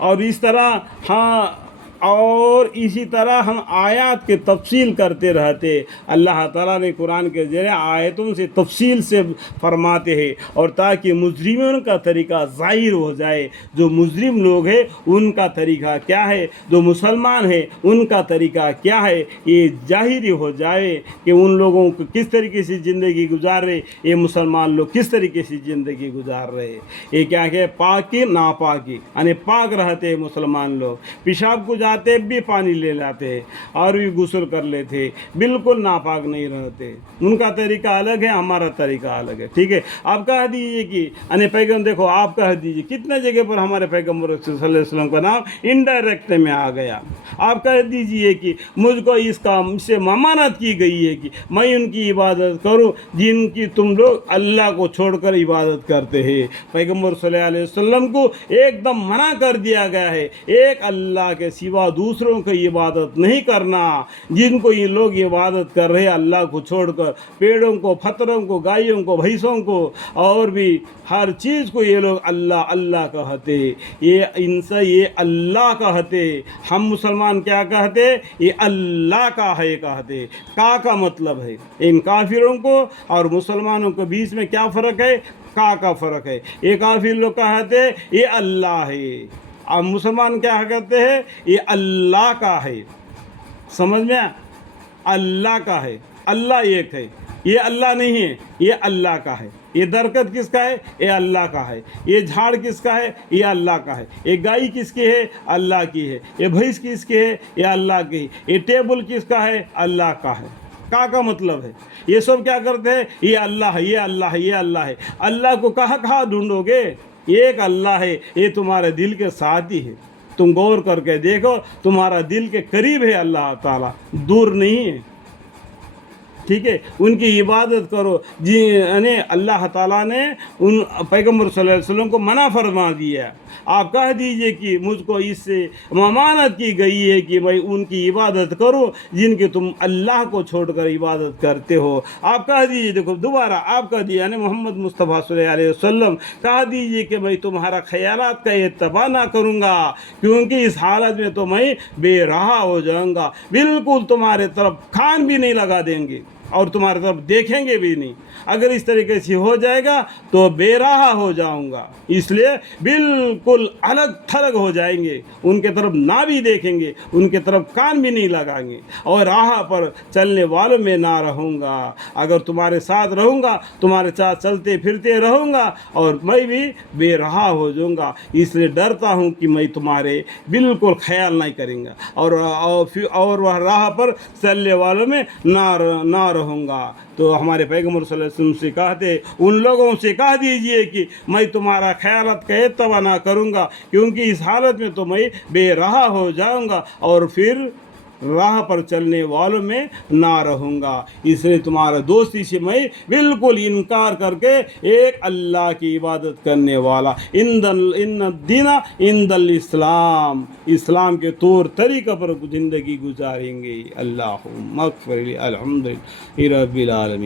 اور اس طرح ہاں اور اسی طرح ہم آیات کے تفصیل کرتے رہتے. اللہ تعالیٰ نے قرآن کے ذریعے آیتوں سے تفصیل سے فرماتے ہیں، اور تاکہ مجرموں کا طریقہ ظاہر ہو جائے. جو مجرم لوگ ہیں ان کا طریقہ کیا ہے، جو مسلمان ہیں ان کا طریقہ کیا ہے، یہ ظاہر ہو جائے کہ ان لوگوں کو کس طریقے سے زندگی گزار رہے، یہ مسلمان لوگ کس طریقے سے زندگی گزار رہے. یہ کیا کہ پاکی ناپاکی، یعنی پاک رہتے ہیں مسلمان لوگ. پیشاب کو جاتے بھی پانی لے لاتے اور بھی غسل کر لیتے، بالکل ناپاک نہیں رہتے. ان کا طریقہ الگ ہے، ہمارا طریقہ الگ ہے. ٹھیک ہے. آپ کہہ دیجیے کہ یعنی پیغمبر، دیکھو آپ کہہ دیجیے کتنے جگہ پر ہمارے پیغمبر صلی اللہ علیہ وسلم کا نام انڈائریکٹ میں آ گیا. آپ کہہ دیجیے کہ مجھ کو اس کام سے ممانعت کی گئی ہے کہ میں ان کی عبادت کروں جن کی تم لوگ اللہ کو چھوڑ کر عبادت کرتے ہیں. پیغمبر صلی اللہ علیہ وسلم کو ایک دم منع کر دیا گیا ہے، ایک اللہ کے سوا دوسروں کی عبادت نہیں کرنا. جن کو یہ لوگ عبادت کر رہے اللہ کو چھوڑ کر، پیڑوں کو، پتھروں کو، گائیوں کو، بھینسوں کو، اور بھی ہر چیز کو یہ لوگ اللہ اللہ کہتے. یہ ان سے یہ اللہ کہتے. ہم مسلمان کیا کہتے؟ یہ اللہ کا ہے کہتے. کا مطلب ہے ان کافروں کو اور مسلمانوں کے بیچ میں کیا فرق ہے؟ کا فرق ہے. یہ کافر لوگ کہتے یہ اللہ ہے، اور مسلمان کیا کہتے ہیں؟ یہ اللہ کا ہے. سمجھ میں؟ اللہ کا ہے. اللہ ایک ہے، یہ اللہ نہیں ہے، یہ اللہ کا ہے. یہ درخت کس کا ہے؟ یہ اللہ کا ہے. یہ جھاڑ کس کا ہے؟ یہ اللہ کا ہے. یہ گائے کس کی ہے؟ اللہ کی ہے. یہ بھینس کس کی ہے؟ یہ اللہ کی ہے. یہ ٹیبل کس کا ہے؟ اللہ کا ہے. کا مطلب ہے یہ سب کیا کرتے ہیں؟ یہ اللہ ہے، یہ اللہ ہے، یہ اللہ ہے. اللہ کو کہاں ڈھونڈو گے؟ ایک اللہ ہے، یہ تمہارے دل کے ساتھ ہی ہے. تم غور کر کے دیکھو، تمہارا دل کے قریب ہے اللہ تعالیٰ، دور نہیں ہے. ٹھیک ہے. ان کی عبادت کرو. جی یعنی اللہ تعالیٰ نے ان پیغمبر صلی اللہ علیہ وسلم کو منع فرما دیا. آپ کہہ دیجئے کہ مجھ کو اس سے ممانعت کی گئی ہے کہ میں ان کی عبادت کروں جن کی تم اللہ کو چھوڑ کر عبادت کرتے ہو. آپ کہہ دیجئے، دیکھو دوبارہ آپ کہہ دیجئے، یعنی محمد مصطفیٰ صلی اللہ علیہ وسلم کہہ دیجئے کہ میں تمہارا خیالات کا اتباع نہ کروں گا، کیونکہ اس حالت میں تو میں بے رہا ہو جاؤں گا. بالکل تمہارے طرف کان بھی نہیں لگا دیں گے اور تمہاری طرف دیکھیں گے بھی نہیں. اگر اس طریقے سے ہو جائے گا تو بے راہ ہو جاؤں گا. اس لیے بالکل الگ تھلگ ہو جائیں گے، ان کے طرف نہ بھی دیکھیں گے، ان کے طرف کان بھی نہیں لگائیں گے، اور راہ پر چلنے والوں میں نہ رہوں گا. اگر تمہارے ساتھ رہوں گا، تمہارے ساتھ چلتے پھرتے رہوں گا، اور میں بھی بے راہ ہو جاؤں گا. اس لیے ڈرتا ہوں کہ میں تمہارے بالکل خیال نہیں کریں گا، اور وہ راہ پر چلنے والوں میں نہ رہوں گا. تو ہمارے پیغمبر صلی اللہ علیہ وسلم سے کہتے، ان لوگوں سے کہہ دیجئے کہ میں تمہارا خیالات کا اتباع نہ کروں گا، کیونکہ اس حالت میں تو میں بے راہ ہو جاؤں گا اور پھر راہ پر چلنے والوں میں نہ رہوں گا. اس لیے تمہارا دوستی سے میں بالکل انکار کر کے ایک اللہ کی عبادت کرنے والا، ان الدین عند الاسلام، اسلام کے طور طریقہ پر زندگی گزاریں گے. اللہم اغفر لی. الحمدللہ رب العالمین.